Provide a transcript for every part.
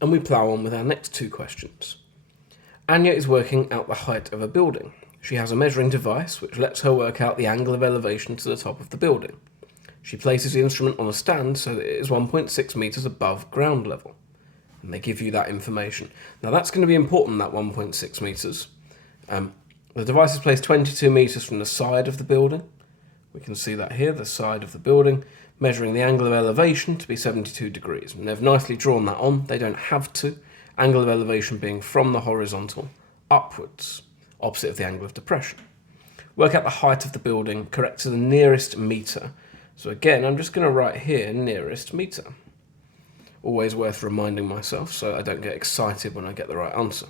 And we plough on with our next two questions. Anya is working out the height of a building. She has a measuring device which lets her work out the angle of elevation to the top of the building. She places the instrument on a stand so that it is 1.6 metres above ground level. And they give you that information. Now that's going to be important, that 1.6 metres. The device is placed 22 metres from the side of the building. We can see that here, the side of the building, measuring the angle of elevation to be 72 degrees. And they've nicely drawn that on. They don't have to. Angle of elevation being from the horizontal upwards, opposite of the angle of depression. Work out the height of the building correct to the nearest metre. So again, I'm just going to write here, nearest metre. Always worth reminding myself so I don't get excited when I get the right answer.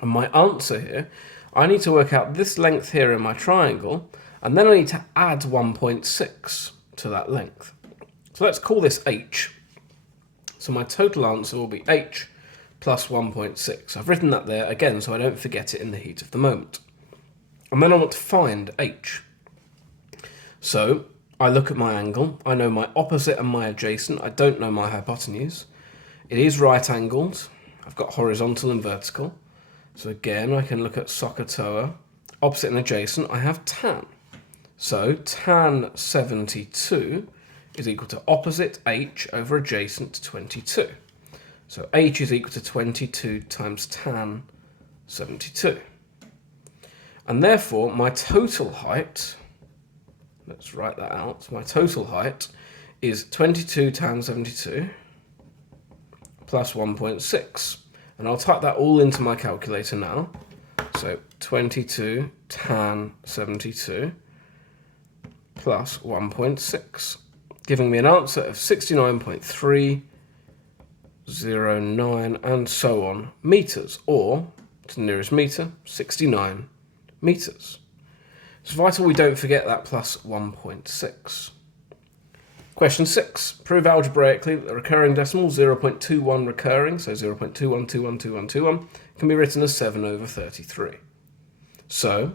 And my answer here, I need to work out this length here in my triangle, and then I need to add 1.6 to that length. So let's call this h. So my total answer will be h plus 1.6. I've written that there again so I don't forget it in the heat of the moment. And then I want to find h. So I look at my angle, I know my opposite and my adjacent, I don't know my hypotenuse. It is right angled, I've got horizontal and vertical. So again, I can look at SOHCAHTOA. Opposite and adjacent, I have tan. So tan 72 is equal to opposite h over adjacent 22. So h is equal to 22 times tan 72. And therefore, my total height, let's write that out, my total height is 22 tan 72 plus 1.6. And I'll type that all into my calculator now. So 22 tan 72 plus 1.6, giving me an answer of 69.309 and so on metres, or, to the nearest metre, 69 metres. It's vital we don't forget that plus 1.6. Question 6. Prove algebraically that the recurring decimal 0.21 recurring, so 0.21212121, can be written as 7 over 33. So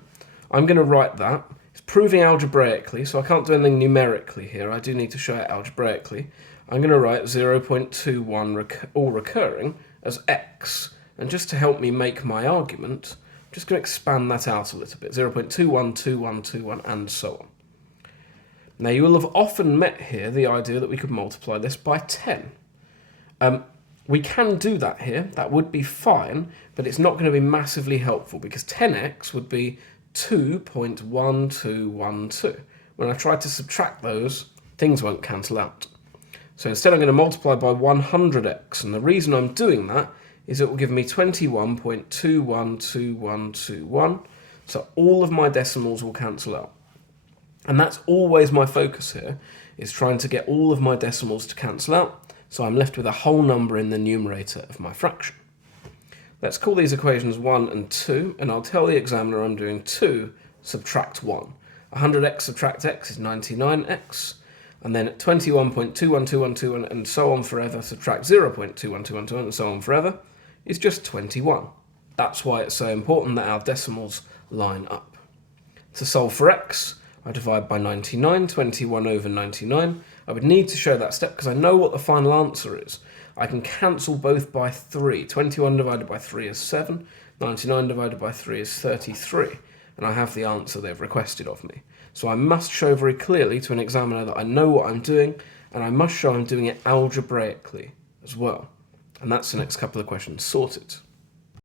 I'm going to write that. It's proving algebraically, so I can't do anything numerically here. I do need to show it algebraically. I'm going to write 0.21 all recurring as x. And just to help me make my argument, I'm just going to expand that out a little bit. 0.212121 and so on. Now you will have often met here the idea that we could multiply this by 10. We can do that here, that would be fine, but it's not going to be massively helpful because 10x would be 2.1212. When I try to subtract those, things won't cancel out. So instead I'm going to multiply by 100x, and the reason I'm doing that is it will give me 21.212121, so all of my decimals will cancel out. And that's always my focus here, is trying to get all of my decimals to cancel out, so I'm left with a whole number in the numerator of my fraction. Let's call these equations 1 and 2, and I'll tell the examiner I'm doing 2 subtract 1. 100x subtract x is 99x, and then 21.212121 and so on forever subtract 0.212121 and so on forever is just 21. That's why it's so important that our decimals line up. To solve for x, I divide by 99, 21 over 99. I would need to show that step because I know what the final answer is. I can cancel both by 3. 21 divided by 3 is 7, 99 divided by 3 is 33, and I have the answer they've requested of me. So I must show very clearly to an examiner that I know what I'm doing, and I must show I'm doing it algebraically as well. And that's the next couple of questions sorted.